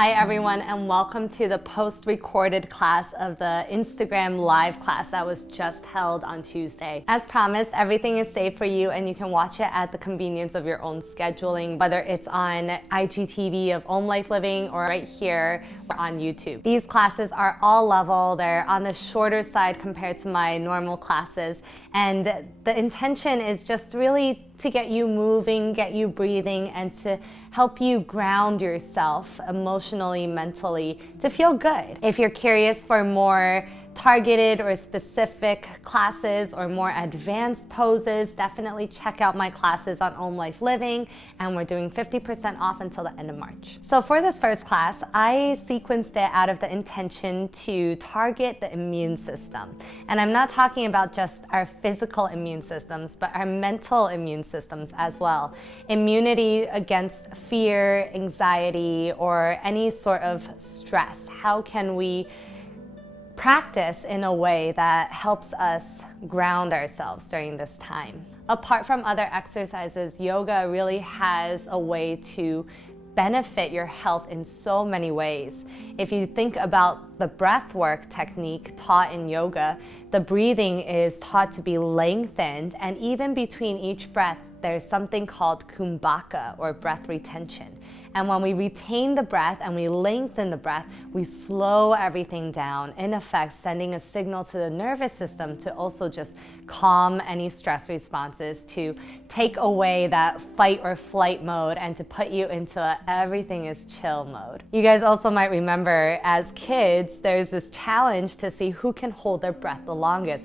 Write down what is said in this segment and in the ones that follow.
Hi everyone, and welcome to the post-recorded class of the Instagram live class that was just held on Tuesday. As promised, everything is safe for you and you can watch it at the convenience of your own scheduling, whether it's on IGTV of Om Life Living or right here on YouTube. These classes are all level, they're on the shorter side compared to my normal classes, and the intention is just really to get you moving, get you breathing, and to help you ground yourself emotionally, mentally, to feel good. If you're curious for more targeted or specific classes or more advanced poses, definitely check out my classes on Om Life Living, and we're doing 50% off until the end of March. So for this first class, I sequenced it out of the intention to target the immune system. And I'm not talking about just our physical immune systems, but our mental immune systems as well. Immunity against fear, anxiety, or any sort of stress. How can we practice in a way that helps us ground ourselves during this time? Apart from other exercises, yoga really has a way to benefit your health in so many ways. If you think about the breath work technique taught in yoga, the breathing is taught to be lengthened, and even between each breath, there's something called kumbhaka, or breath retention. And when we retain the breath and we lengthen the breath, we slow everything down, in effect sending a signal to the nervous system to also just calm any stress responses, to take away that fight or flight mode, and to put you into a everything is chill mode. You guys also might remember as kids, there's this challenge to see who can hold their breath the longest.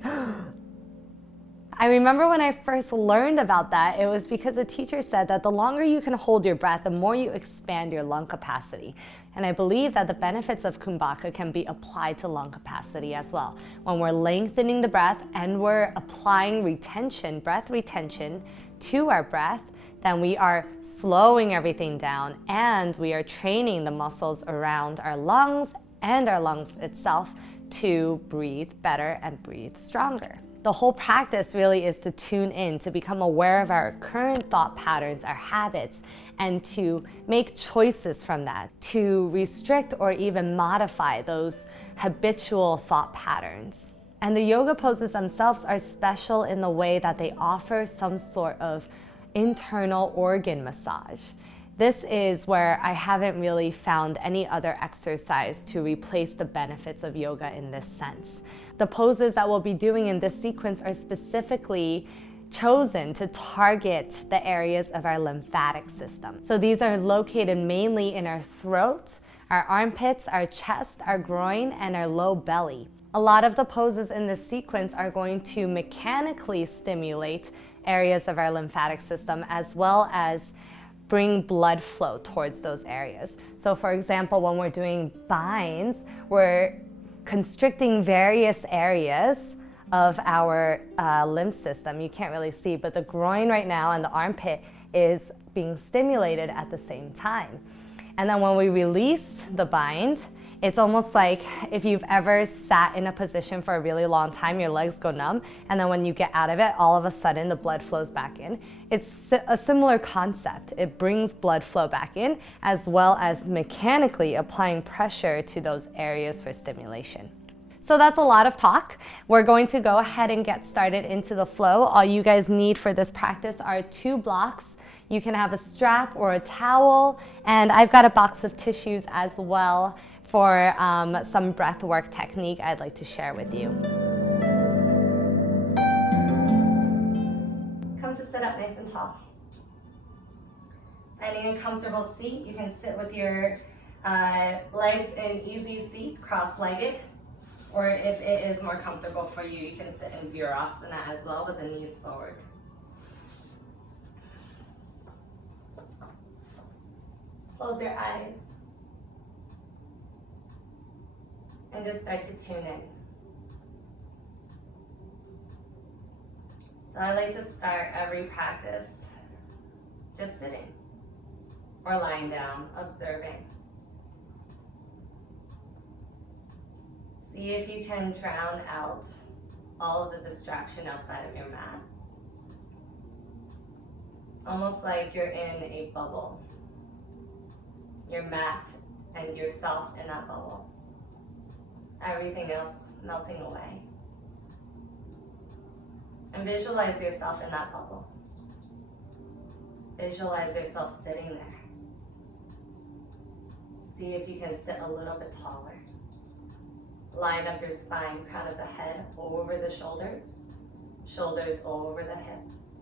I remember when I first learned about that, it was because a teacher said that the longer you can hold your breath, the more you expand your lung capacity. And I believe that the benefits of kumbhaka can be applied to lung capacity as well. When we're lengthening the breath and we're applying retention, breath retention to our breath, then we are slowing everything down and we are training the muscles around our lungs and our lungs itself to breathe better and breathe stronger. The whole practice really is to tune in, to become aware of our current thought patterns, our habits, and to make choices from that, to restrict or even modify those habitual thought patterns. And the yoga poses themselves are special in the way that they offer some sort of internal organ massage. This is where I haven't really found any other exercise to replace the benefits of yoga in this sense. The poses that we'll be doing in this sequence are specifically chosen to target the areas of our lymphatic system. So these are located mainly in our throat, our armpits, our chest, our groin, and our low belly. A lot of the poses in this sequence are going to mechanically stimulate areas of our lymphatic system as well as bring blood flow towards those areas. So for example, when we're doing binds, we're constricting various areas of our lymph system. You can't really see, but the groin right now and the armpit is being stimulated at the same time. And then when we release the bind, it's almost like if you've ever sat in a position for a really long time, your legs go numb, and then when you get out of it, all of a sudden the blood flows back in. It's a similar concept. It brings blood flow back in, as well as mechanically applying pressure to those areas for stimulation. So that's a lot of talk. We're going to go ahead and get started into the flow. All you guys need for this practice are 2 blocks. You can have a strap or a towel, and I've got a box of tissues as well for some breath work technique I'd like to share with you. Come to sit up nice and tall. Finding a comfortable seat, you can sit with your legs in easy seat, cross-legged, or if it is more comfortable for you, you can sit in Sheersh-Asana as well with the knees forward. Close your eyes. And just start to tune in. So I like to start every practice just sitting or lying down, observing. See if you can drown out all of the distraction outside of your mat. Almost like you're in a bubble. Your mat and yourself in that bubble. Everything else melting away. And visualize yourself in that bubble. Visualize yourself sitting there. See if you can sit a little bit taller. Line up your spine, crown of the head over the shoulders, shoulders over the hips.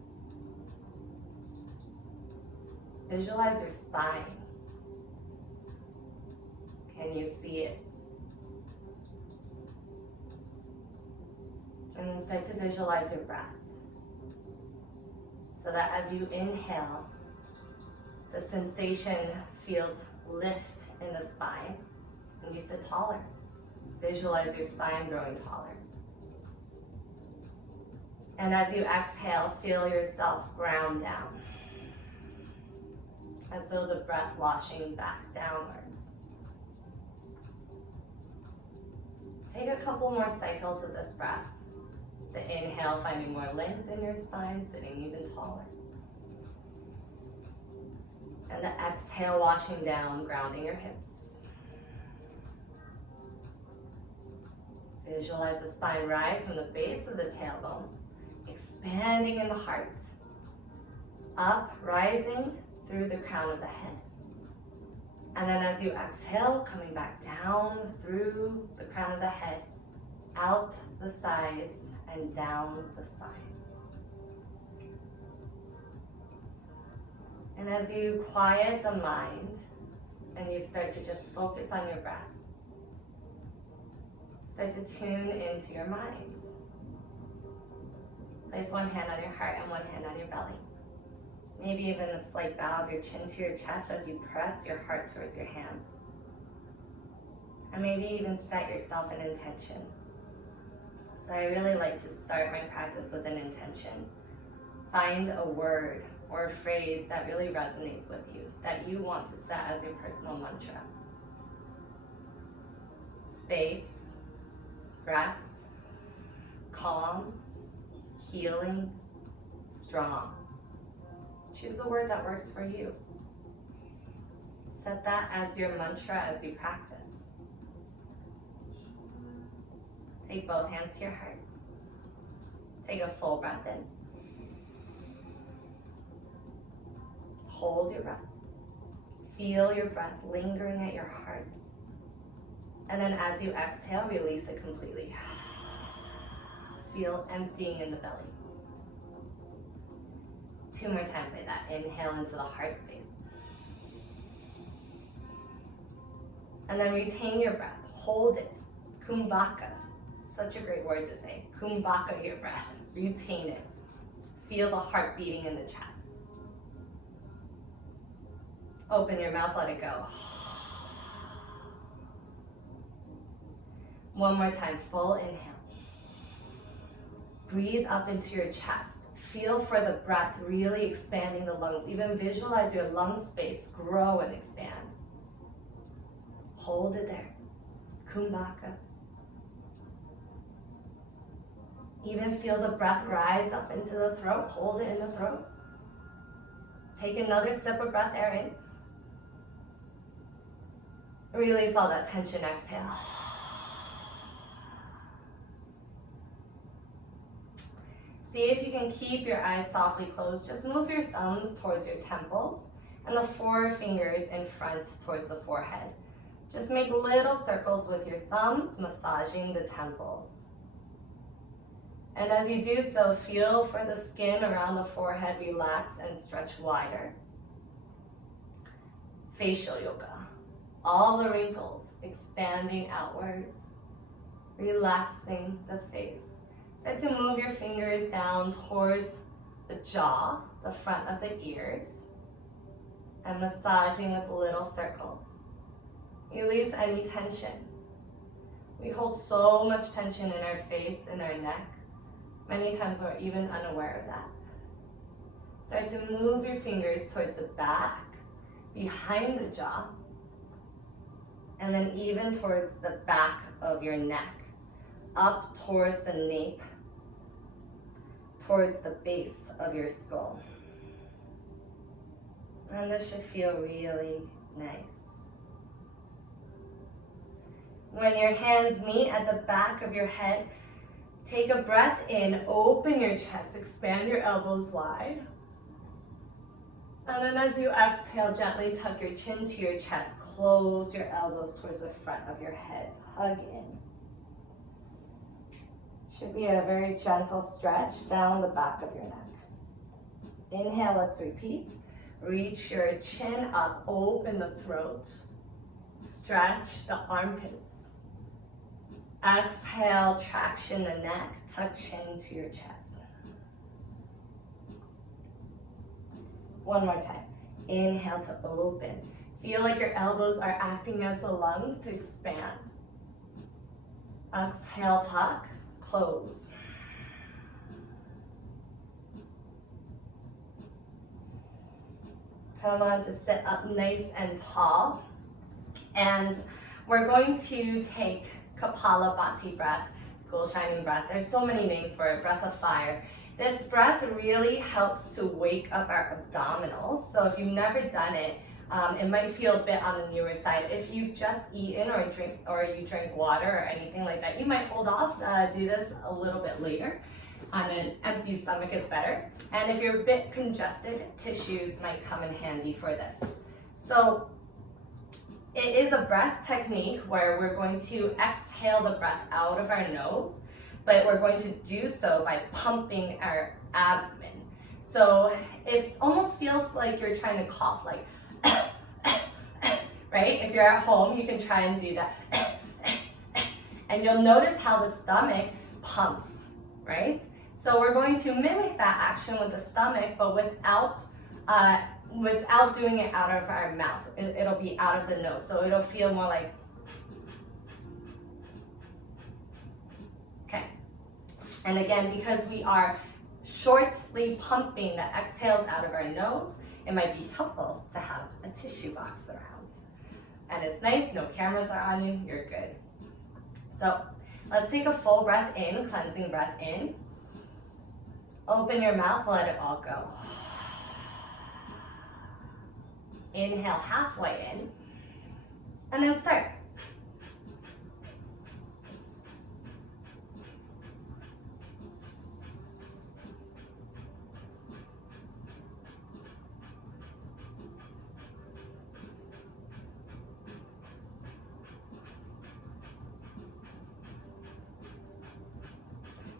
Visualize your spine. Can you see it? And then start to visualize your breath. So that as you inhale, the sensation feels lift in the spine and you sit taller. Visualize your spine growing taller. And as you exhale, feel yourself ground down, as though the breath washing back downwards. Take a couple more cycles of this breath. The inhale, finding more length in your spine, sitting even taller. And the exhale, washing down, grounding your hips. Visualize the spine rise from the base of the tailbone, expanding in the heart. Up, rising through the crown of the head. And then as you exhale, coming back down through the crown of the head, out the sides and down the spine. And as you quiet the mind and you start to just focus on your breath, start to tune into your minds. Place one hand on your heart and one hand on your belly. Maybe even a slight bow of your chin to your chest as you press your heart towards your hand. And maybe even set yourself an intention. So I really like to start my practice with an intention. Find a word or a phrase that really resonates with you, that you want to set as your personal mantra. Space, breath, calm, healing, strong. Choose a word that works for you. Set that as your mantra as you practice. Take both hands to your heart. Take a full breath in. Hold your breath. Feel your breath lingering at your heart. And then as you exhale, release it completely. Feel emptying in the belly. 2 more times like that. Inhale into the heart space. And then retain your breath. Hold it. Kumbhaka. Such a great word to say. Kumbhaka your breath. Retain it. Feel the heart beating in the chest. Open your mouth, let it go. One more time, full inhale. Breathe up into your chest. Feel for the breath really expanding the lungs. Even visualize your lung space grow and expand. Hold it there. Kumbhaka. Even feel the breath rise up into the throat. Hold it in the throat. Take another sip of breath air in. Release all that tension, exhale. See if you can keep your eyes softly closed. Just move your thumbs towards your temples and the 4 fingers in front towards the forehead. Just make little circles with your thumbs, massaging the temples. And as you do so, feel for the skin around the forehead relax and stretch wider. Facial yoga. All the wrinkles expanding outwards, relaxing the face. Start to move your fingers down towards the jaw, the front of the ears, and massaging with little circles. Release any tension. We hold so much tension in our face, in our neck. Many times we're even unaware of that. Start to move your fingers towards the back, behind the jaw, and then even towards the back of your neck, up towards the nape, towards the base of your skull. And this should feel really nice. When your hands meet at the back of your head, take a breath in, open your chest, expand your elbows wide. And then as you exhale, gently tuck your chin to your chest, close your elbows towards the front of your head, hug in. Should be a very gentle stretch down the back of your neck. Inhale, let's repeat. Reach your chin up, open the throat. Stretch the armpits. Exhale, traction the neck, tuck chin to your chest. One more time. Inhale to open. Feel like your elbows are acting as the lungs to expand. Exhale, tuck, close. Come on to sit up nice and tall. And we're going to take Kapalabhati Breath, School Shining Breath. There's so many names for it, breath of fire. This breath really helps to wake up our abdominals. So if you've never done it, it might feel a bit on the newer side. If you've just eaten or you drink water or anything like that, you might hold off, do this a little bit later. On an empty stomach is better. And if you're a bit congested, tissues might come in handy for this. So it is a breath technique where we're going to exhale the breath out of our nose, but we're going to do so by pumping our abdomen. So it almost feels like you're trying to cough, like, right? If you're at home, you can try and do that. And you'll notice how the stomach pumps, right? So we're going to mimic that action with the stomach, but without doing it out of our mouth. It'll be out of the nose. So it'll feel more like, okay. And again, because we are shortly pumping the exhales out of our nose, it might be helpful to have a tissue box around. And it's nice, no cameras are on you, you're good. So let's take a full breath in, cleansing breath in. Open your mouth, let it all go. Inhale halfway in, and then start.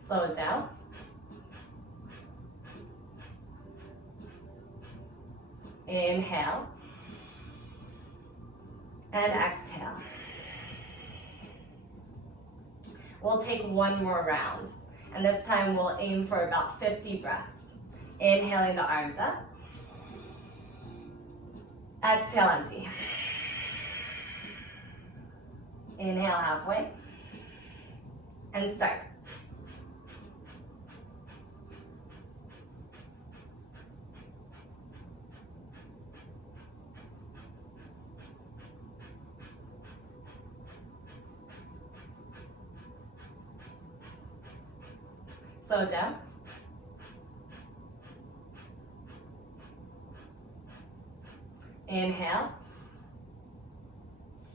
Slow it down. Inhale. And exhale. We'll take one more round. And this time we'll aim for about 50 breaths. Inhaling the arms up. Exhale, empty. Inhale halfway. And start. Slow down. Inhale.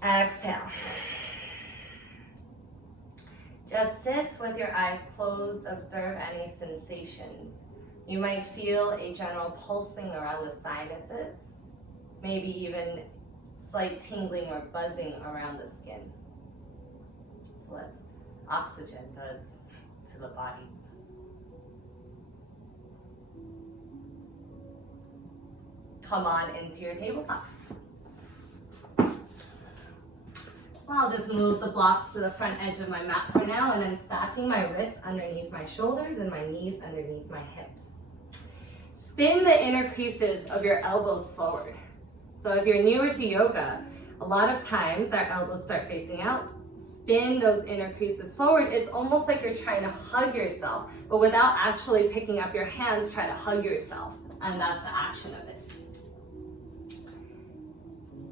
Exhale. Just sit with your eyes closed, observe any sensations. You might feel a general pulsing around the sinuses, maybe even slight tingling or buzzing around the skin. That's what oxygen does to the body. Come on into your tabletop. So I'll just move the blocks to the front edge of my mat for now, and then stacking my wrists underneath my shoulders and my knees underneath my hips. Spin the inner creases of your elbows forward. So if you're newer to yoga, a lot of times our elbows start facing out. Spin those inner creases forward. It's almost like you're trying to hug yourself, but without actually picking up your hands, try to hug yourself. And that's the action of it.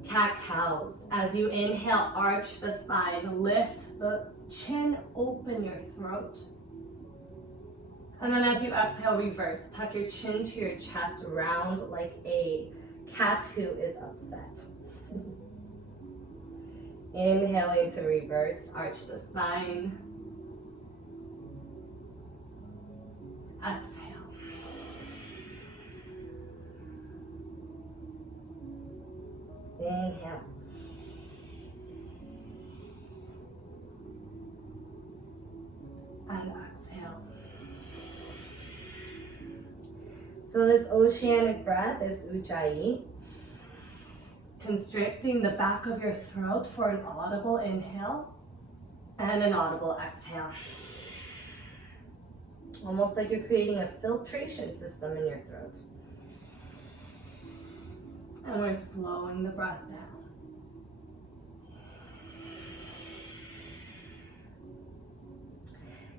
Cat-cows. As you inhale, arch the spine, lift the chin, open your throat. And then as you exhale, reverse. Tuck your chin to your chest, round like a cat who is upset. Inhaling to reverse arch the spine. Exhale. Inhale. And exhale. So this oceanic breath is Ujjayi. Constricting the back of your throat for an audible inhale and an audible exhale. Almost like you're creating a filtration system in your throat. And we're slowing the breath down.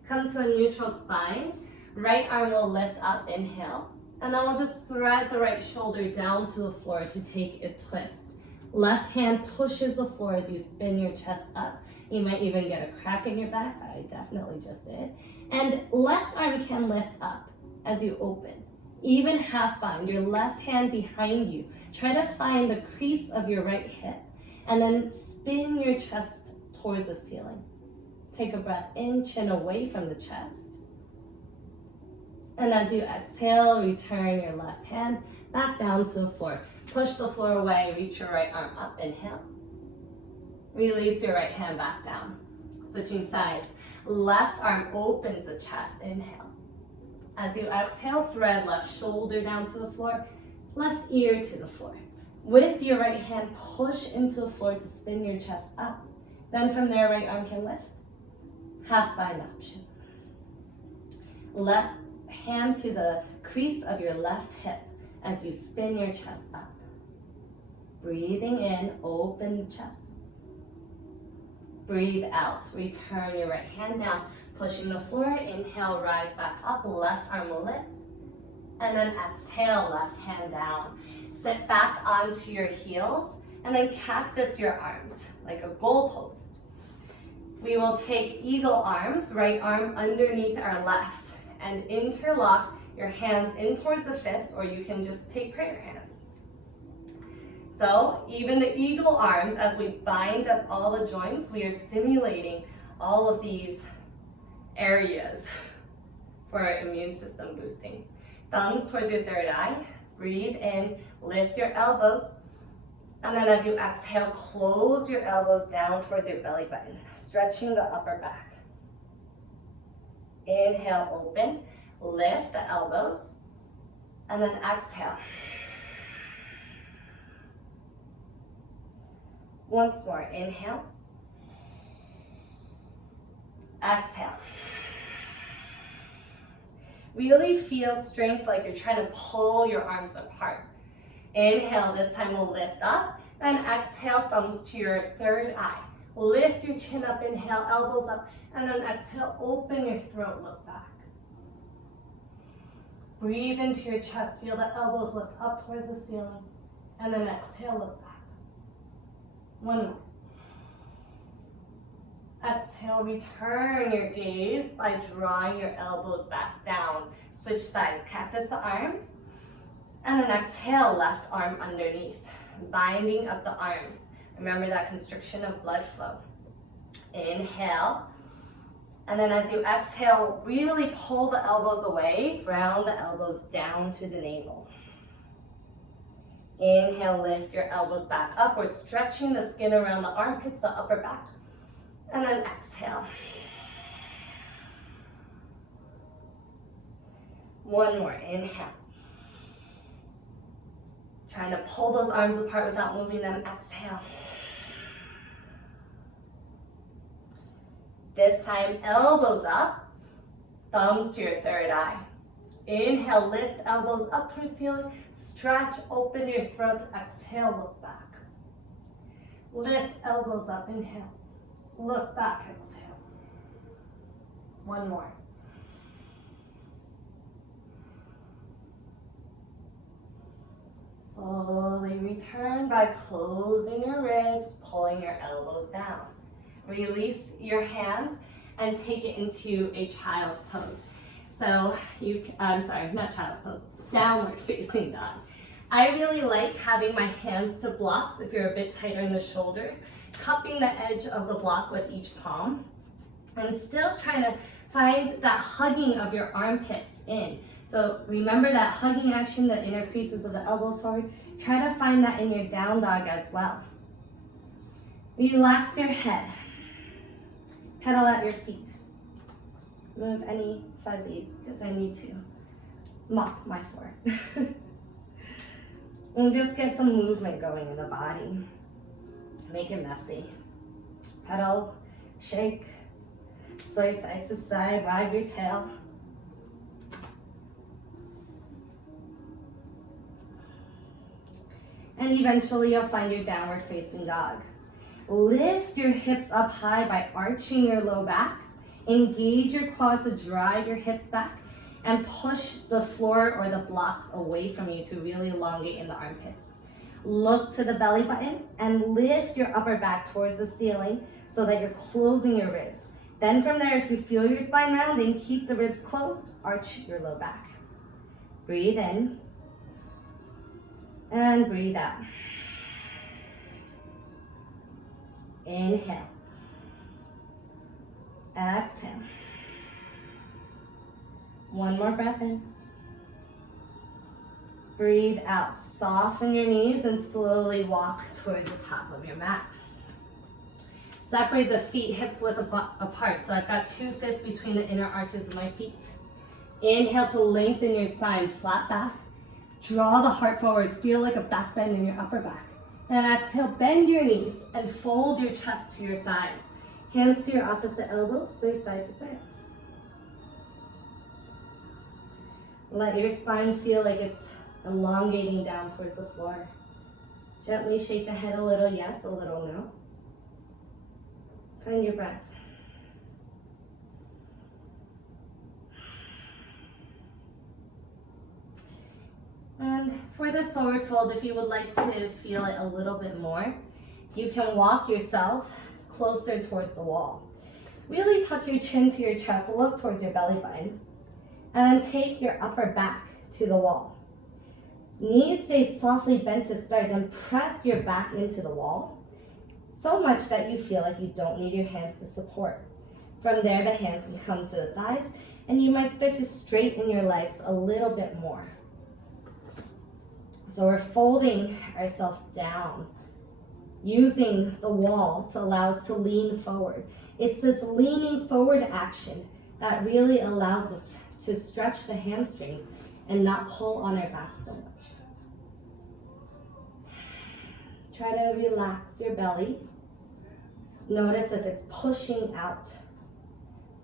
Come to a neutral spine. Right arm will lift up, inhale. And then we'll just thread the right shoulder down to the floor to take a twist. Left hand pushes the floor as you spin your chest up. You might even get a crack in your back. I definitely just did. And left arm can lift up as you open. Even half bind, your left hand behind you. Try to find the crease of your right hip. And then spin your chest towards the ceiling. Take a breath in, chin away from the chest. And as you exhale, return your left hand back down to the floor. Push the floor away, reach your right arm up, inhale. Release your right hand back down. Switching sides. Left arm opens the chest, inhale. As you exhale, thread left shoulder down to the floor, left ear to the floor. With your right hand, push into the floor to spin your chest up. Then from there, right arm can lift. Half bind option. Left hand to the crease of your left hip as you spin your chest up. Breathing in, open the chest. Breathe out, return your right hand down, pushing the floor. Inhale, rise back up, left arm will lift. And then exhale, left hand down. Sit back onto your heels and then cactus your arms like a goalpost. We will take eagle arms, right arm underneath our left, and interlock your hands in towards the fist, or you can just take prayer hands. So even the eagle arms, as we bind up all the joints, we are stimulating all of these areas for our immune system boosting. Thumbs towards your third eye. Breathe in, lift your elbows. And then as you exhale, close your elbows down towards your belly button, stretching the upper back. Inhale, open, lift the elbows, and then exhale. Once more, inhale, exhale. Really feel strength like you're trying to pull your arms apart. Inhale, this time we'll lift up, then exhale, thumbs to your third eye. Lift your chin up, inhale, elbows up, and then exhale, open your throat, look back. Breathe into your chest, feel the elbows lift up towards the ceiling, and then exhale, look back. One more. Exhale, return your gaze by drawing your elbows back down. Switch sides, cactus the arms. And then exhale, left arm underneath, binding up the arms. Remember that constriction of blood flow. Inhale. And then as you exhale, really pull the elbows away, round the elbows down to the navel. Inhale, lift your elbows back up. We're stretching the skin around the armpits, the upper back. And then exhale. One more, inhale. Trying to pull those arms apart without moving them, exhale. This time, elbows up, thumbs to your third eye. Inhale, lift elbows up towards ceiling, stretch, open your throat, exhale, look back. Lift elbows up, inhale, look back, exhale. One more. Slowly return by closing your ribs, pulling your elbows down. Release your hands and take it into a child's pose. So not child's pose, downward facing dog. I really like having my hands to blocks if you're a bit tighter in the shoulders. cupping the edge of the block with each palm, and still trying to find that hugging of your armpits in. So remember that hugging action, the inner creases of the elbows forward. Try to find that in your down dog as well. Relax your head. Pedal at your feet. Move any fuzzies because I need to mop my floor. And just get some movement going in the body. Make it messy. Pedal, shake, sway side to side, wag your tail. And eventually you'll find your downward facing dog. Lift your hips up high by arching your low back. Engage your quads to drive your hips back and push the floor or the blocks away from you to really elongate in the armpits. Look to the belly button and lift your upper back towards the ceiling so that you're closing your ribs. Then from there, if you feel your spine rounding, keep the ribs closed, arch your low back. Breathe in and breathe out. Inhale. Exhale. One more breath in. Breathe out. Soften your knees and slowly walk towards the top of your mat. Separate the feet hips width apart. So I've got 2 fists between the inner arches of my feet. Inhale to lengthen your spine, flat back. Draw the heart forward. Feel like a back bend in your upper back. And exhale, bend your knees and fold your chest to your thighs. Hands to your opposite elbows, sway side to side. Let your spine feel like it's elongating down towards the floor. Gently shake the head a little yes, a little no. Find your breath. And for this forward fold, if you would like to feel it a little bit more, you can walk yourself closer towards the wall. Really tuck your chin to your chest, look towards your belly button, and take your upper back to the wall. Knees stay softly bent to start, then press your back into the wall, so much that you feel like you don't need your hands to support. From there, the hands can come to the thighs, and you might start to straighten your legs a little bit more. So we're folding ourselves down, using the wall to allow us to lean forward. It's this leaning forward action that really allows us to stretch the hamstrings and not pull on our back so much. Try to relax your belly. Notice if it's pushing out.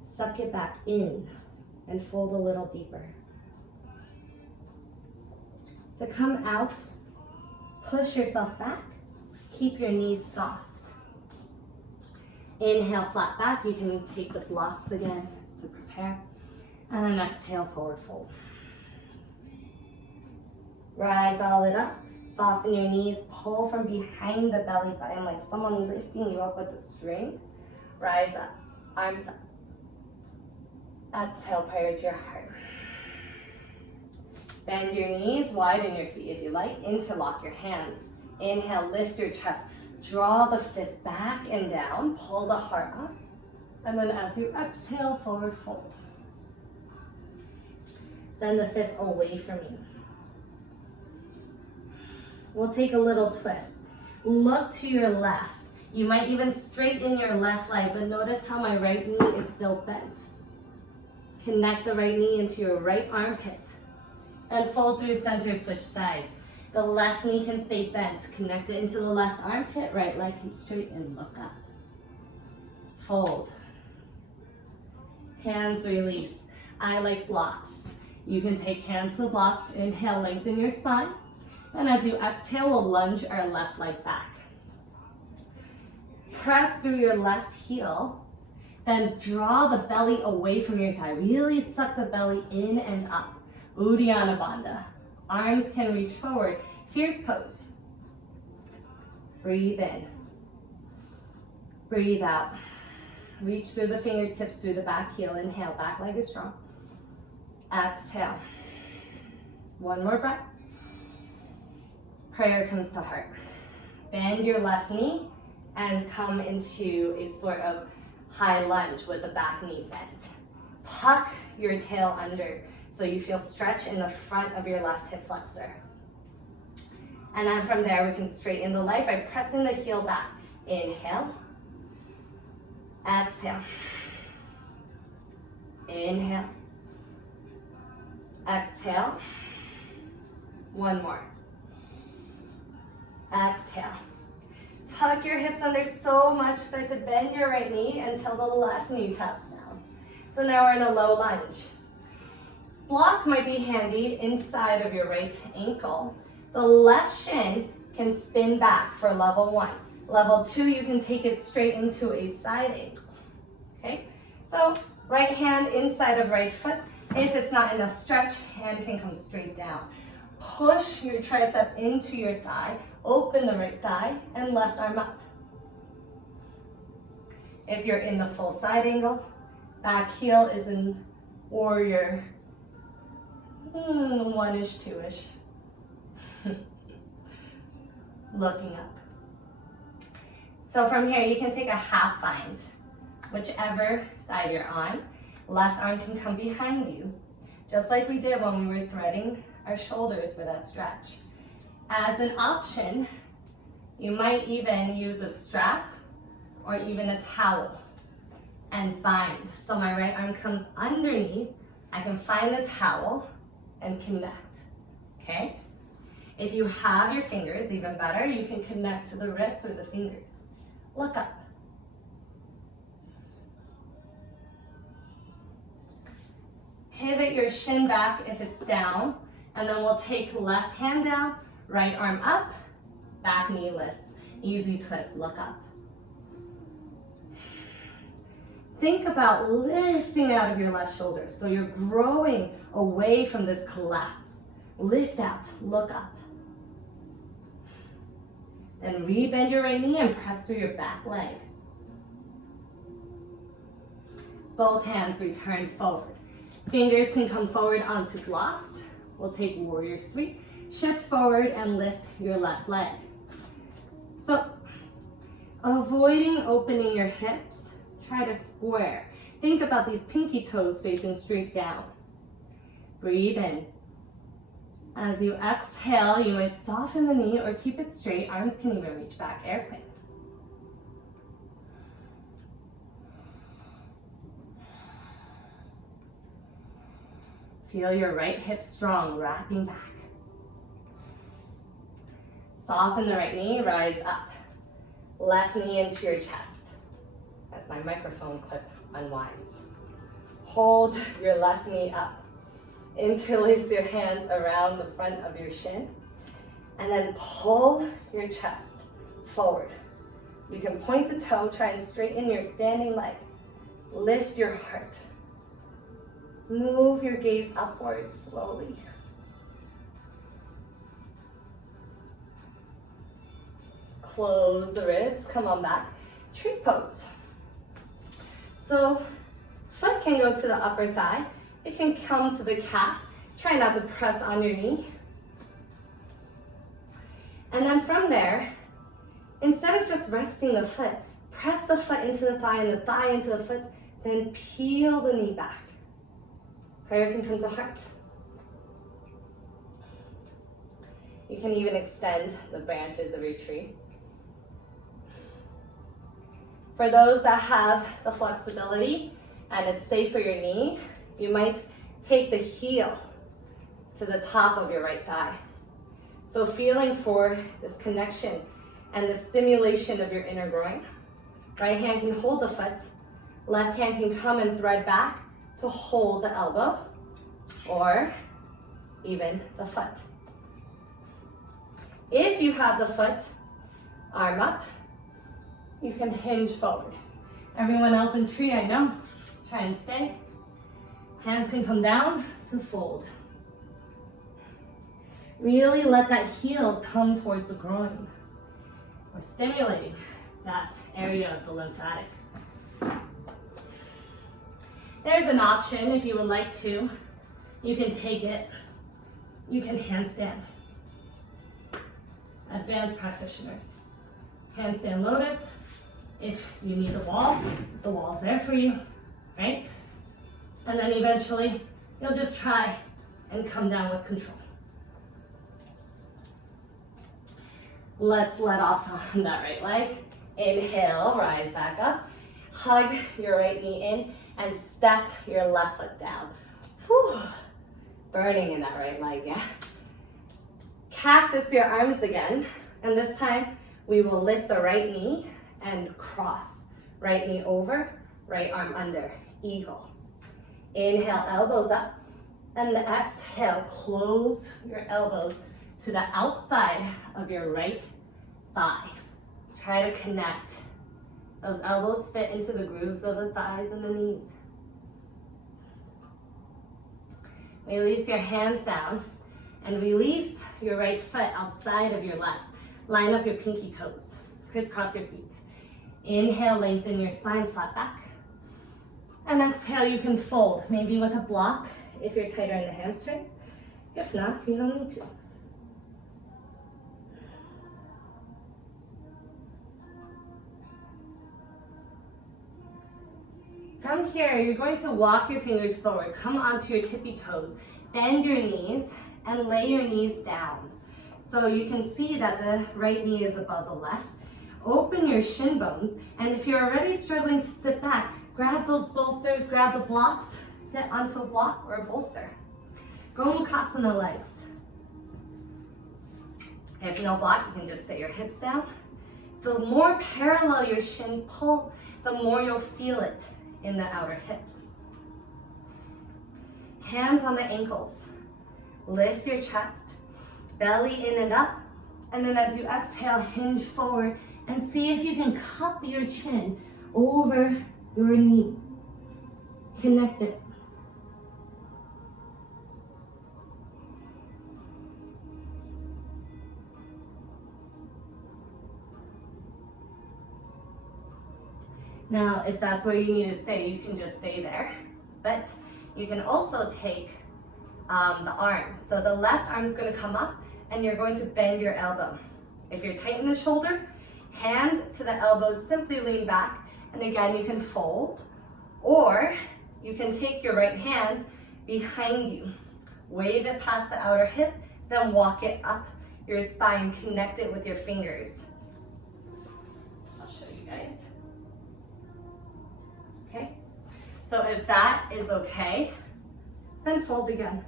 Suck it back in and fold a little deeper. To come out, push yourself back. Keep your knees soft. Inhale, flat back. You can take the blocks again to prepare. And then exhale, forward fold. Ragdoll it up. Soften your knees. Pull from behind the belly button like someone lifting you up with a string. Rise up. Arms up. Exhale, prayer to your heart. Bend your knees, widen your feet if you like. Interlock your hands. Inhale, lift your chest. Draw the fist back and down. Pull the heart up. And then as you exhale, forward fold. Send the fist away from you. We'll take a little twist. Look to your left. You might even straighten your left leg, but notice how my right knee is still bent. Connect the right knee into your right armpit. And fold through center, switch sides. The left knee can stay bent. Connect it into the left armpit, right leg can straighten, look up. Fold. Hands release. I like blocks. You can take hands to blocks. Inhale, lengthen your spine. And as you exhale, we'll lunge our left leg back. Press through your left heel. Then draw the belly away from your thigh. Really suck the belly in and up. Uddiyana Bandha. Arms can reach forward. Fierce pose. Breathe in. Breathe out. Reach through the fingertips through the back heel. Inhale, back leg is strong. Exhale. One more breath. Prayer comes to heart. Bend your left knee. and come into a sort of high lunge with the back knee bent. Tuck your tail under so you feel stretch in the front of your left hip flexor. And then from there, we can straighten the leg by pressing the heel back. Inhale. Exhale. Inhale. Exhale. One more. Exhale. Tuck your hips under so much, start to bend your right knee until the left knee taps down. So now we're in a low lunge. Block might be handy inside of your right ankle. The left shin can spin back for level 1. Level 2, you can take it straight into a side ankle. Okay, so right hand inside of right foot. If it's not enough stretch, hand can come straight down. Push your tricep into your thigh, open the right thigh, and left arm up. If you're in the full side angle, back heel is in warrior 1-ish, 2-ish. Looking up. So from here, you can take a half bind, whichever side you're on. Left arm can come behind you, just like we did when we were threading our shoulders for that stretch. As an option, you might even use a strap or even a towel and bind. So my right arm comes underneath, I can find the towel and connect, okay? If you have your fingers, even better, you can connect to the wrist or the fingers. Look up. Pivot your shin back if it's down, and then we'll take left hand down, right arm up, back knee lifts. Easy twist, look up. Think about lifting out of your left shoulder, so you're growing away from this collapse. Lift out, look up. Then rebend your right knee and press through your back leg. Both hands return forward. Fingers can come forward onto blocks. We'll take warrior 3. Shift forward and lift your left leg. So, avoiding opening your hips, try to square. Think about these pinky toes facing straight down. Breathe in. As you exhale, you might soften the knee or keep it straight. Arms can even reach back, airplane. Feel your right hip strong, wrapping back. Soften the right knee, rise up. Left knee into your chest. As my microphone clip unwinds. Hold your left knee up. Interlace your hands around the front of your shin. And then pull your chest forward. You can point the toe, try and straighten your standing leg. Lift your heart. Move your gaze upwards slowly. Close the ribs, come on back. Tree pose. So, foot can go to the upper thigh. It can come to the calf. Try not to press on your knee. And then from there, instead of just resting the foot, press the foot into the thigh and the thigh into the foot, then peel the knee back. Prayer can come to heart. You can even extend the branches of your tree. For those that have the flexibility and it's safe for your knee, you might take the heel to the top of your right thigh. So feeling for this connection and the stimulation of your inner groin. Right hand can hold the foot. Left hand can come and thread back to hold the elbow or even the foot. If you have the foot, arm up, you can hinge forward. Everyone else in tree, I know, try and stay. Hands can come down to fold. Really let that heel come towards the groin. We're stimulating that area of the lymphatic. There's an option if you would like to. You can take it. You can handstand. Advanced practitioners. Handstand lotus, If you need the wall's there for you, right? And then eventually, you'll just try and come down with control. Let's let off on that right leg. Inhale, rise back up. Hug your right knee in and step your left foot down. Whew. Burning in that right leg, yeah? Cactus your arms again, and this time we will lift the right knee and cross. Right knee over, right arm under, eagle. Inhale, elbows up, and the exhale, close your elbows to the outside of your right thigh. Try to connect. Those elbows fit into the grooves of the thighs and the knees. Release your hands down and release your right foot outside of your left. Line up your pinky toes. Crisscross your feet. Inhale, lengthen your spine, flat back. And exhale, you can fold, maybe with a block if you're tighter in the hamstrings. If not, you don't need to. From here, you're going to walk your fingers forward. Come onto your tippy toes. Bend your knees and lay your knees down. So you can see that the right knee is above the left. Open your shin bones, and if you're already struggling to sit back, grab those bolsters, grab the blocks, sit onto a block or a bolster. Gomukhasana legs. If no block, you can just sit your hips down. The more parallel your shins pull, the more you'll feel it in the outer hips. Hands on the ankles. Lift your chest, belly in and up, and then as you exhale, hinge forward and see if you can cup your chin over your knee. Connect it. Now, if that's where you need to stay, you can just stay there. But you can also take the arm. So the left arm is going to come up and you're going to bend your elbow. If you're tight in the shoulder, hand to the elbow, simply lean back. And again, you can fold, or you can take your right hand behind you, wave it past the outer hip, then walk it up your spine, connect it with your fingers. I'll show you guys. Okay, so if that is okay, then fold again.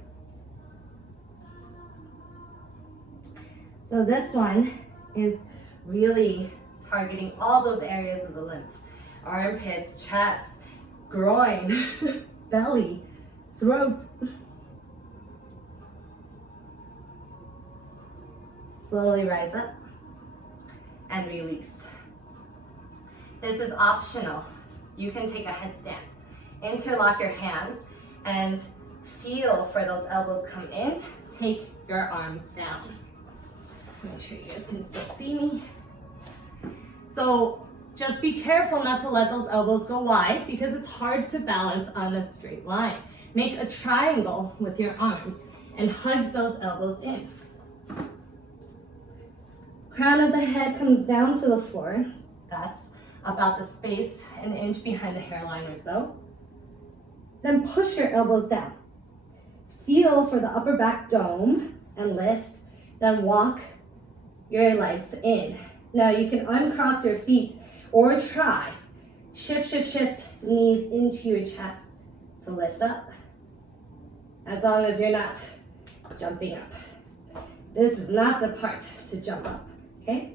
So this one is really targeting all those areas of the lymph. Armpits, chest, groin, belly, throat. Slowly rise up and release. This is optional. You can take a headstand. Interlock your hands and feel for those elbows come in. Take your arms down. Make sure you guys can still see me. So just be careful not to let those elbows go wide because it's hard to balance on a straight line. Make a triangle with your arms and hug those elbows in. Crown of the head comes down to the floor. That's about the space an inch behind the hairline or so. Then push your elbows down. Feel for the upper back dome and lift, then walk your legs in. Now you can uncross your feet or try. Shift, shift, shift knees into your chest to lift up. As long as you're not jumping up. This is not the part to jump up, okay?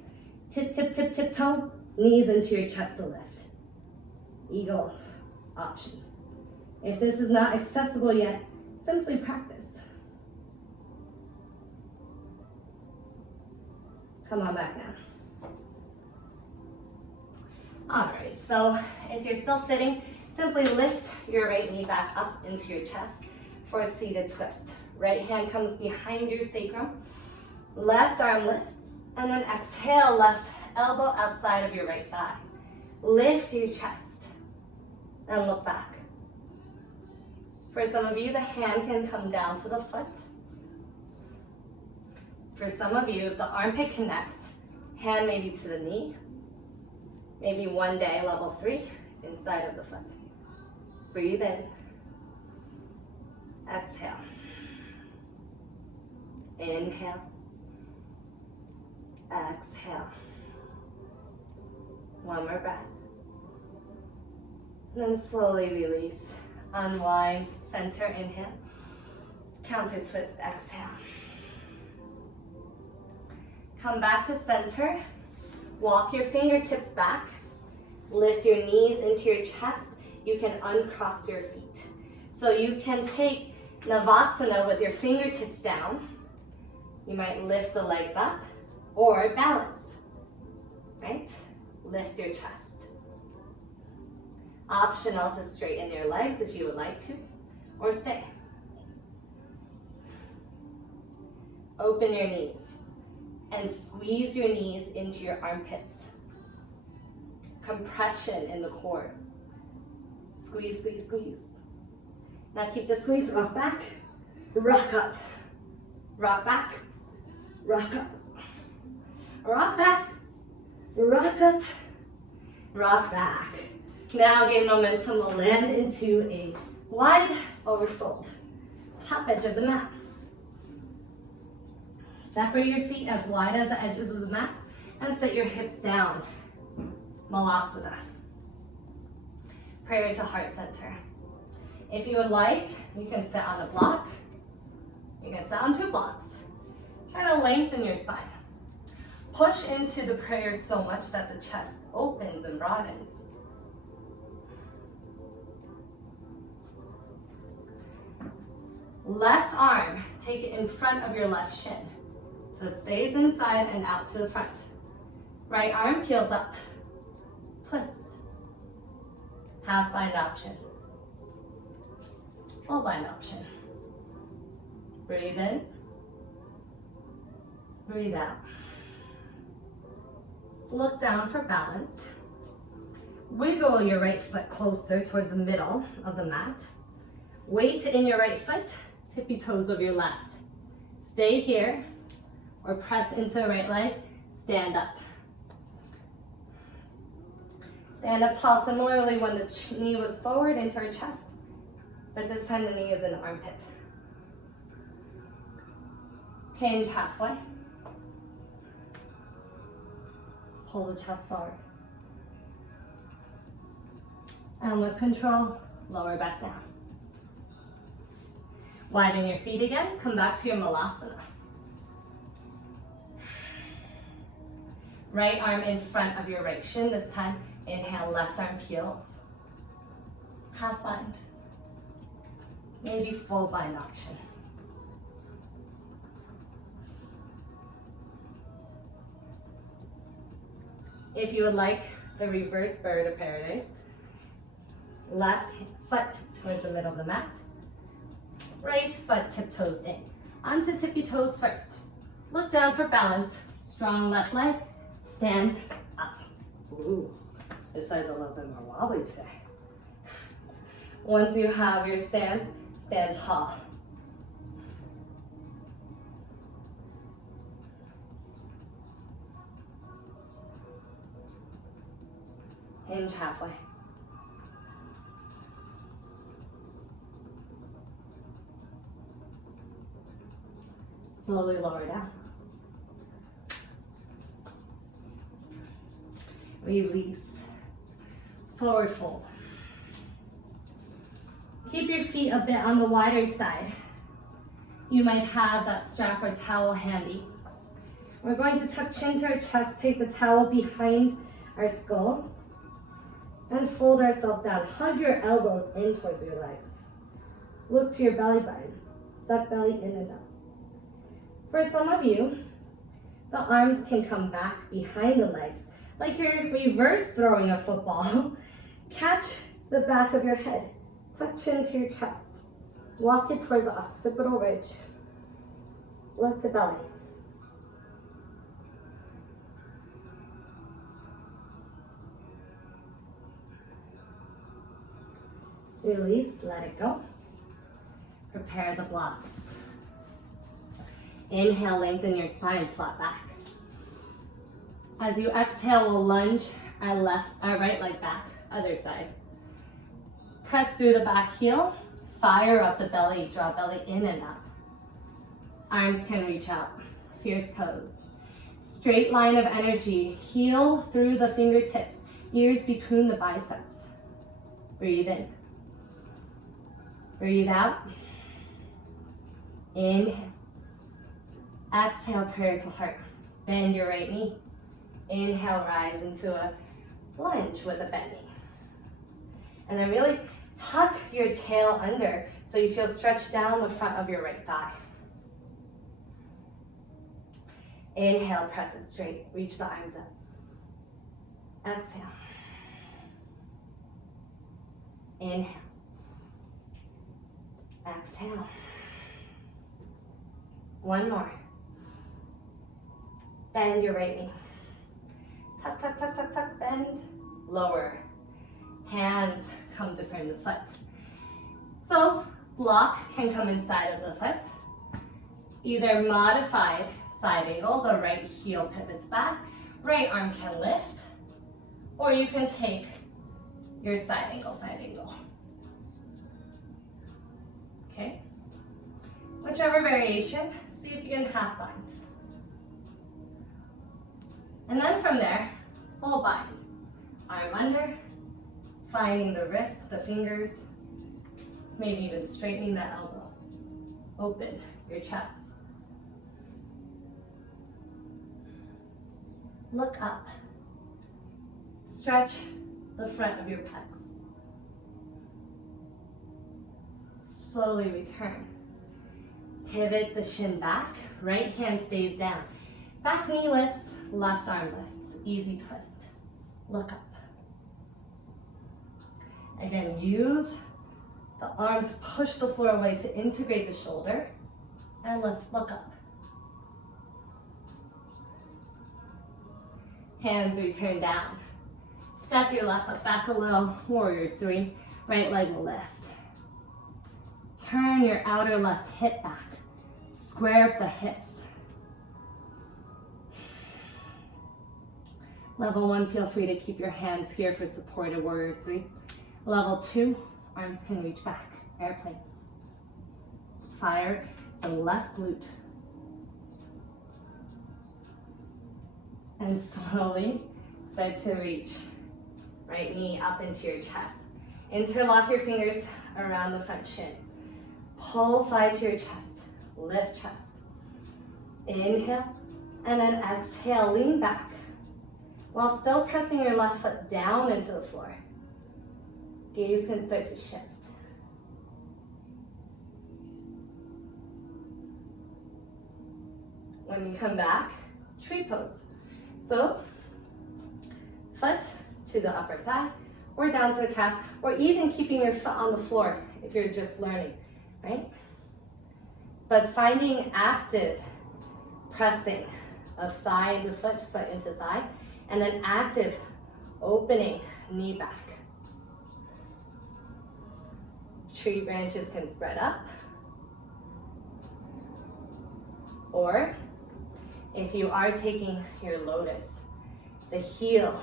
Tip, tip, tip, tip, toe, knees into your chest to lift. Eagle option. If this is not accessible yet, simply practice. Come on back now. All right, so if you're still sitting, simply lift your right knee back up into your chest for a seated twist. Right hand comes behind your sacrum, left arm lifts, and then exhale, left elbow outside of your right thigh. Lift your chest and look back. For some of you, the hand can come down to the foot. For some of you, if the armpit connects, hand maybe to the knee. Maybe one day, level 3, inside of the foot. Breathe in. Exhale. Inhale. Exhale. One more breath. And then slowly release. Unwind, center, inhale. Counter twist, exhale. Come back to center. Walk your fingertips back. Lift your knees into your chest. You can uncross your feet. So you can take Navasana with your fingertips down. You might lift the legs up or balance, right? Lift your chest. Optional to straighten your legs if you would like to, or stay. Open your knees and squeeze your knees into your armpits. Compression in the core. Squeeze, squeeze, squeeze. Now keep the squeeze, rock back, rock up, rock back, rock up, rock back, rock up, rock back. Now gain momentum, we'll land into a wide forward fold. Top edge of the mat. Separate your feet as wide as the edges of the mat and set your hips down. Malasana. Prayer to heart center. If you would like, you can sit on a block. You can sit on 2 blocks. Try to lengthen your spine. Push into the prayer so much that the chest opens and broadens. Left arm, take it in front of your left shin. So it stays inside and out to the front. Right arm peels up. Twist. Half bind option. Full bind option. Breathe in. Breathe out. Look down for balance. Wiggle your right foot closer towards the middle of the mat. Weight in your right foot, tippy toes of your left. Stay here or press into the right leg, stand up. Stand up tall, similarly when the knee was forward into our chest, but this time the knee is in the armpit. Hinge halfway. Pull the chest forward. And with control, lower back down. Widen your feet again, come back to your Malasana. Right arm in front of your right shin this time. Inhale, left arm peels. Half bind. Maybe full bind option. If you would like the reverse bird of paradise, left foot towards the middle of the mat. Right foot tiptoes in. Onto tippy toes first. Look down for balance. Strong left leg. Stand up. Ooh, this side's a little bit more wobbly today. Once you have your stance, stand tall. Hinge halfway. Slowly lower down. Release. Forward fold. Keep your feet a bit on the wider side. You might have that strap or towel handy. We're going to tuck chin to our chest, take the towel behind our skull, and fold ourselves down. Hug your elbows in towards your legs. Look to your belly button. Suck belly in and up. For some of you, the arms can come back behind the legs, like you're reverse throwing a football. Catch the back of your head. Tuck chin to your chest. Walk it towards the occipital ridge. Lift the belly. Release, let it go. Prepare the blocks. Inhale, lengthen your spine, flat back. As you exhale, we'll lunge our right leg back, other side. Press through the back heel, fire up the belly, draw belly in and up. Arms can reach out, fierce pose. Straight line of energy, heel through the fingertips, ears between the biceps. Breathe in. Breathe out. Inhale. Exhale, prayer to heart. Bend your right knee. Inhale, rise into a lunge with a bend knee. And then really tuck your tail under so you feel stretched down the front of your right thigh. Inhale, press it straight. Reach the arms up. Exhale. Inhale. Exhale. One more. Bend your right knee. Tuck, tuck, tuck, tuck, tuck, bend. Lower. Hands come to frame the foot. So block can come inside of the foot. Either modified side angle, the right heel pivots back, right arm can lift, or you can take your side angle. Okay? Whichever variation, see if you can half bind. And then from there, full bind. Arm under, finding the wrists, the fingers, maybe even straightening the elbow. Open your chest. Look up. Stretch the front of your pecs. Slowly return. Pivot the shin back. Right hand stays down. Back knee lifts, left arm lifts. Easy twist. Look up. Again, use the arm to push the floor away to integrate the shoulder. And lift, look up. Hands return down. Step your left foot back a little, warrior three. Right leg will lift. Turn your outer left hip back. Square up the hips. Level one, feel free to keep your hands here for supported warrior three. Level two, arms can reach back, airplane. Fire the left glute. And slowly start to reach. Right knee up into your chest. Interlock your fingers around the front shin. Pull thigh to your chest. Lift chest. Inhale, and then exhale, lean back. While still pressing your left foot down into the floor. Gaze can start to shift. When you come back, tree pose. So, foot to the upper thigh, or down to the calf, or even keeping your foot on the floor if you're just learning, right? But finding active pressing of thigh into foot, foot into thigh, and then active opening knee back. Tree branches can spread up. Or if you are taking your lotus, the heel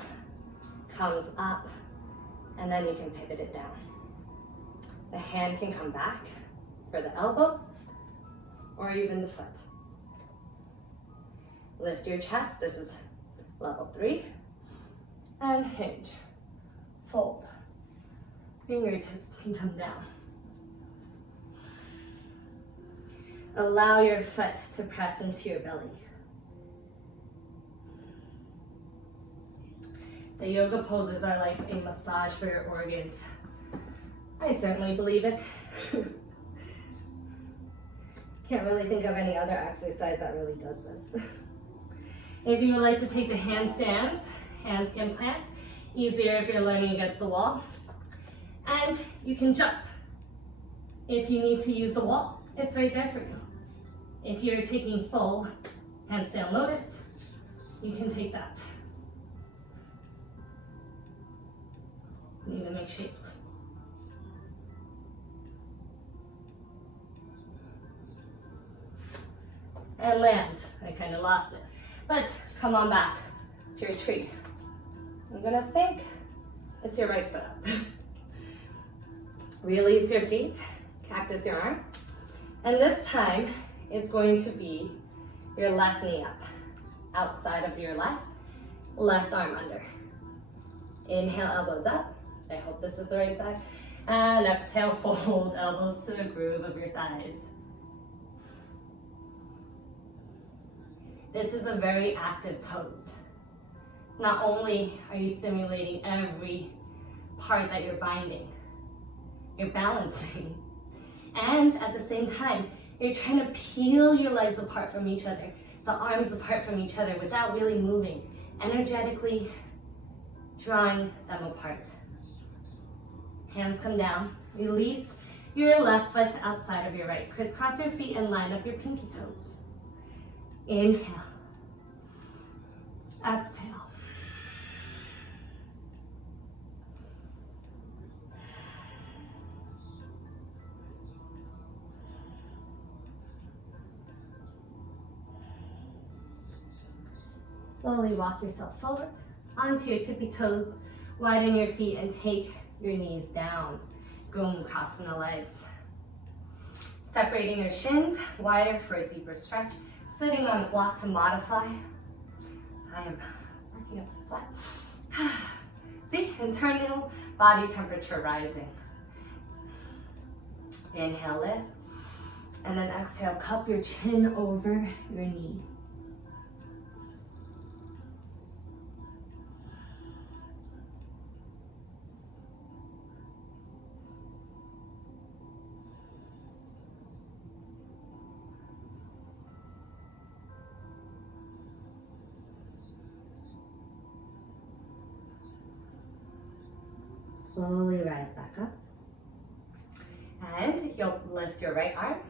comes up and then you can pivot it down. The hand can come back for the elbow or even the foot. Lift your chest, this is level three. And hinge, fold. Fingertips can come down. Allow your foot to press into your belly. So yoga poses are like a massage for your organs. I certainly believe it. Can't really think of any other exercise that really does this. If you would like to take the handstands, hands can plant. Easier if you're learning against the wall. And you can jump. If you need to use the wall, it's right there for you. If you're taking full handstand lotus, you can take that. You need to make shapes. And land. I kind of lost it. But come on back to your tree. I'm gonna think it's your right foot up. Release your feet, cactus your arms. And this time is going to be your left knee up, outside of your left arm under. Inhale, elbows up. I hope this is the right side. And exhale, fold elbows to the groove of your thighs. This is a very active pose. Not only are you stimulating every part that you're binding, you're balancing. And at the same time, you're trying to peel your legs apart from each other, the arms apart from each other without really moving, energetically drawing them apart. Hands come down. Release your left foot outside of your right. Crisscross your feet and line up your pinky toes. Inhale. Exhale. Slowly walk yourself forward onto your tippy toes. Widen your feet and take your knees down. Crossing the legs. Separating your shins wider for a deeper stretch. Sitting on a block to modify. I am working up a sweat. See, internal body temperature rising. Inhale, lift. And then exhale, cup your chin over your knee. Slowly rise back up. And you'll lift your right arm.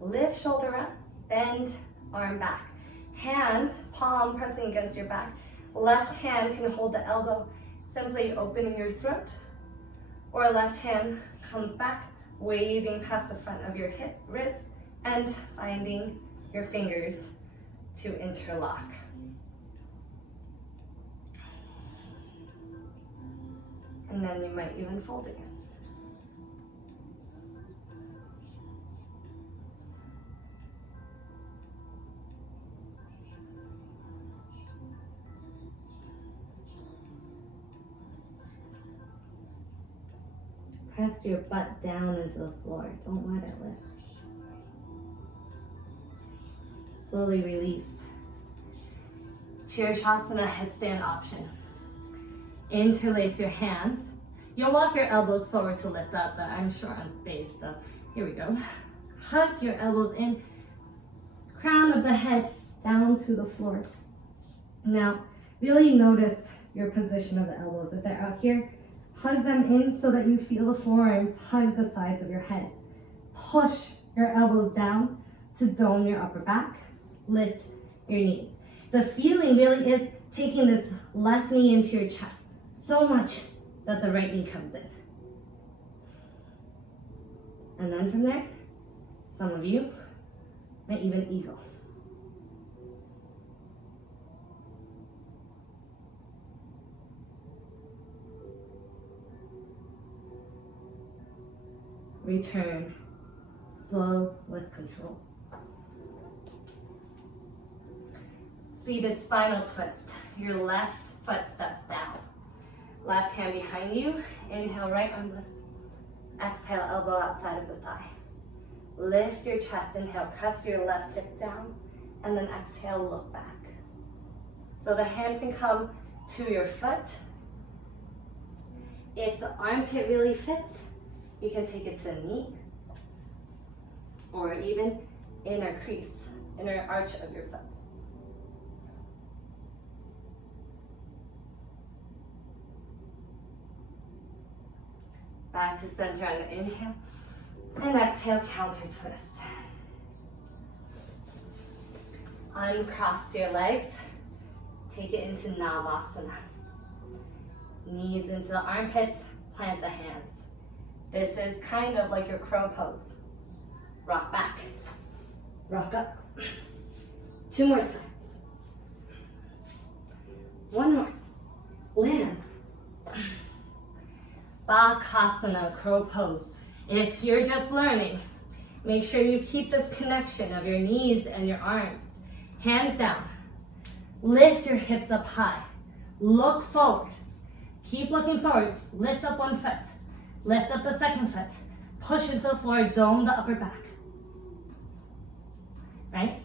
Lift shoulder up, bend arm back. Hand, palm pressing against your back. Left hand can hold the elbow, simply opening your throat. Or left hand comes back, waving past the front of your hip, ribs, and finding your fingers to interlock. And then you might even fold again. Press your butt down into the floor. Don't let it lift. Slowly release. Sheersh-Asana Headstand option. Interlace your hands. You'll walk your elbows forward to lift up, but I'm short on space, so here we go. Hug your elbows in, crown of the head down to the floor. Now, really notice your position of the elbows. If they're out here, hug them in so that you feel the forearms hug the sides of your head. Push your elbows down to dome your upper back. Lift your knees. The feeling really is taking this left knee into your chest. So much that the right knee comes in. And then from there, some of you might even eagle. Return, slow with control. Seated spinal twist. Your left foot steps down. Left hand behind you. Inhale, right arm lifts. Exhale, elbow outside of the thigh. Lift your chest. Inhale, press your left hip down. And then exhale, look back. So the hand can come to your foot. If the armpit really fits, you can take it to the knee. Or even inner crease, inner arch of your foot. Back to center on the inhale. And exhale, counter twist. Uncross your legs. Take it into Navasana. Knees into the armpits, plant the hands. This is kind of like your crow pose. Rock back, rock up. 2 more times. 1 more. Land. Bakasana, crow pose. If you're just learning, make sure you keep this connection of your knees and your arms. Hands down. Lift your hips up high. Look forward. Keep looking forward. Lift up one foot. Lift up the second foot. Push into the floor. Dome the upper back. Right?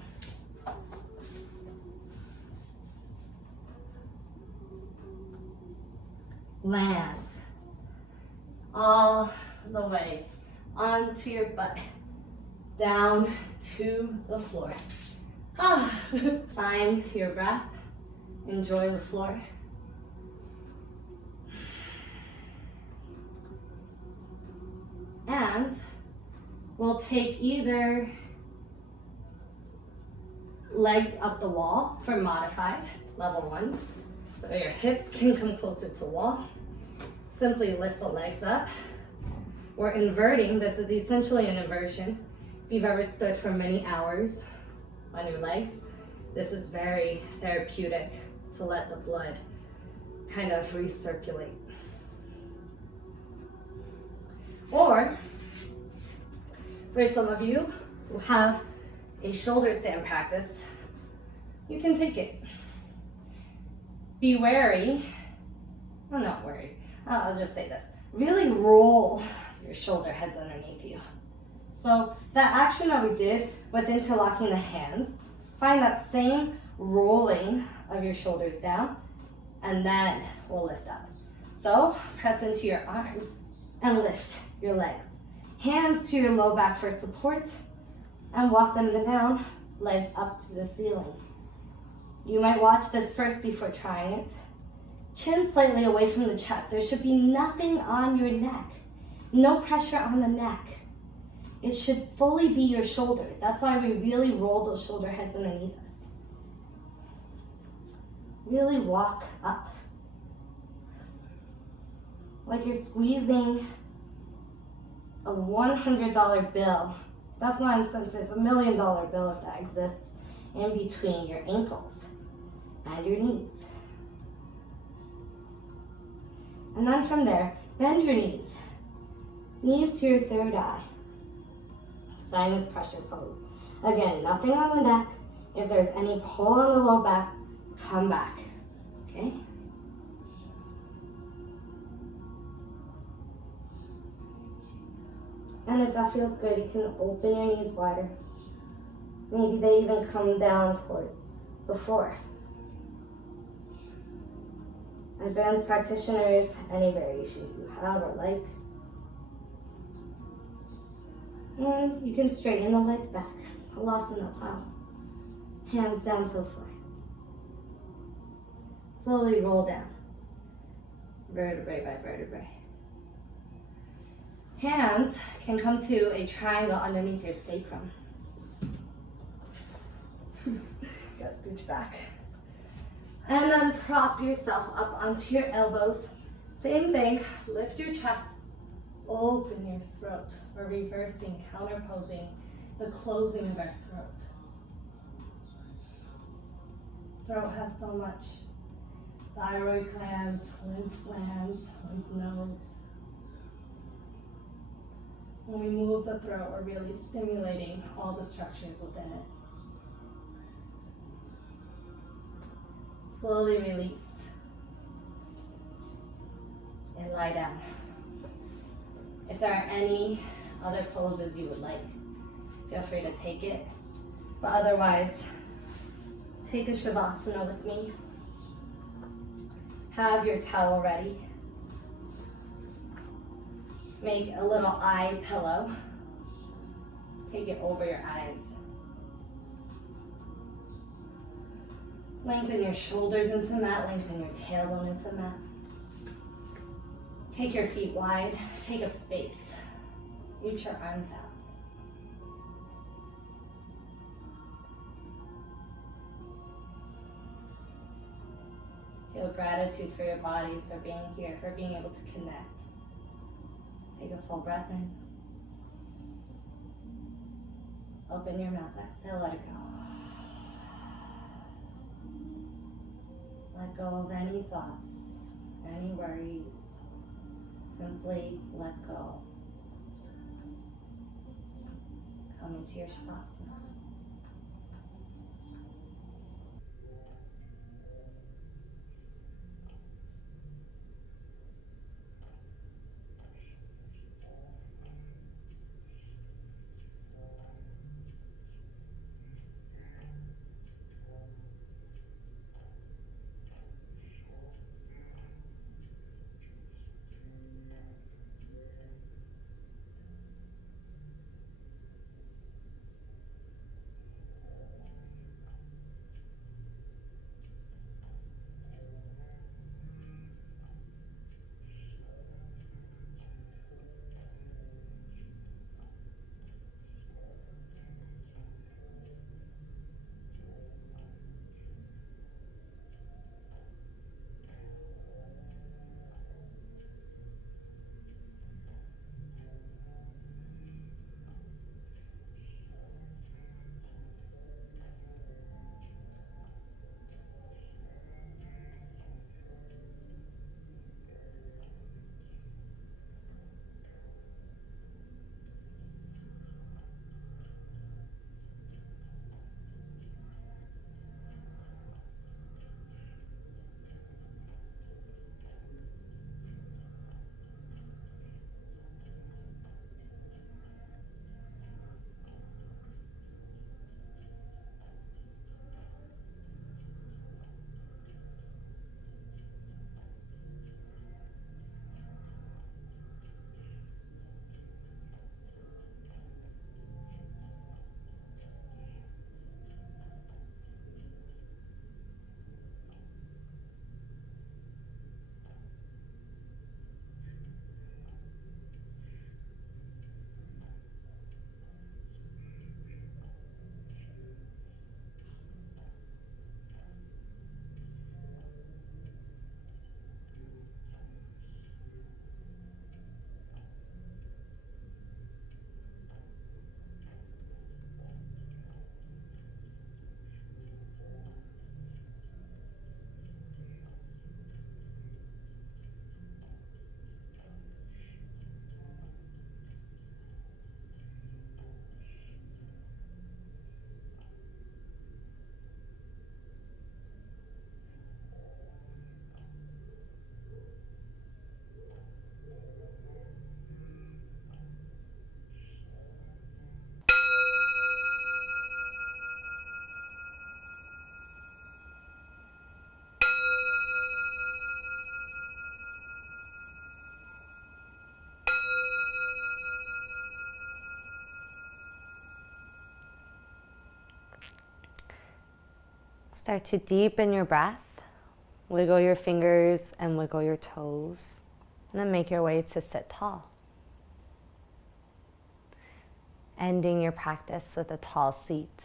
Land. All the way onto your butt. Down to the floor. Find your breath. Enjoy the floor. And we'll take either legs up the wall for modified, level ones. So your hips can come closer to the wall. Simply lift the legs up. We're inverting. This is essentially an inversion. If you've ever stood for many hours on your legs, this is very therapeutic to let the blood kind of recirculate. Or, for some of you who have a shoulder stand practice, you can take it. Be wary, well, not worried, I'll just say this. Really roll your shoulder heads underneath you. So that action that we did with interlocking the hands, find that same rolling of your shoulders down, and then we'll lift up. So press into your arms and lift your legs. Hands to your low back for support, and walk them down, legs up to the ceiling. You might watch this first before trying it. Chin slightly away from the chest. There should be nothing on your neck. No pressure on the neck. It should fully be your shoulders. That's why we really roll those shoulder heads underneath us. Really walk up. Like you're squeezing a $100 bill. That's not incentive, $1 million bill if that exists, in between your ankles and your knees. And then from there, bend your knees. Knees to your third eye. Sinus pressure pose. Again, nothing on the neck. If there's any pull on the low back, come back, okay? And if that feels good, you can open your knees wider. Maybe they even come down towards the floor. Advanced practitioners, any variations you have or like. And you can straighten the legs back. Halasana plow. Hands down to the floor. Slowly roll down. Vertebrae by vertebrae. Hands can come to a triangle underneath your sacrum. Gotta scooch back. And then prop yourself up onto your elbows. Same thing, lift your chest, open your throat. We're reversing, counterposing the closing of our throat. Throat has so much. Thyroid glands, lymph nodes. When we move the throat, we're really stimulating all the structures within it. Slowly release and lie down. If there are any other poses you would like, feel free to take it. But otherwise, take a Shavasana with me. Have your towel ready. Make a little eye pillow. Take it over your eyes. Lengthen your shoulders into the mat, lengthen your tailbone into the mat. Take your feet wide, take up space. Reach your arms out. Feel gratitude for your bodies for being here, for being able to connect. Take a full breath in. Open your mouth, exhale, let it go. Let go of any thoughts, any worries. simply let go. Come into your Shavasana. Start to deepen your breath. Wiggle your fingers and wiggle your toes. And then make your way to sit tall. Ending your practice with a tall seat.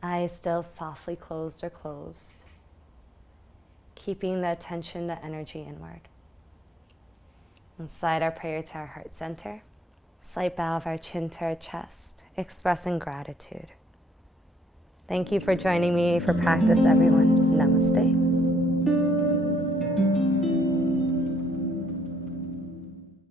Eyes still softly closed or closed. Keeping the attention, the energy inward. And slide our prayer to our heart center. Slight bow of our chin to our chest, expressing gratitude. Thank you for joining me for practice, everyone.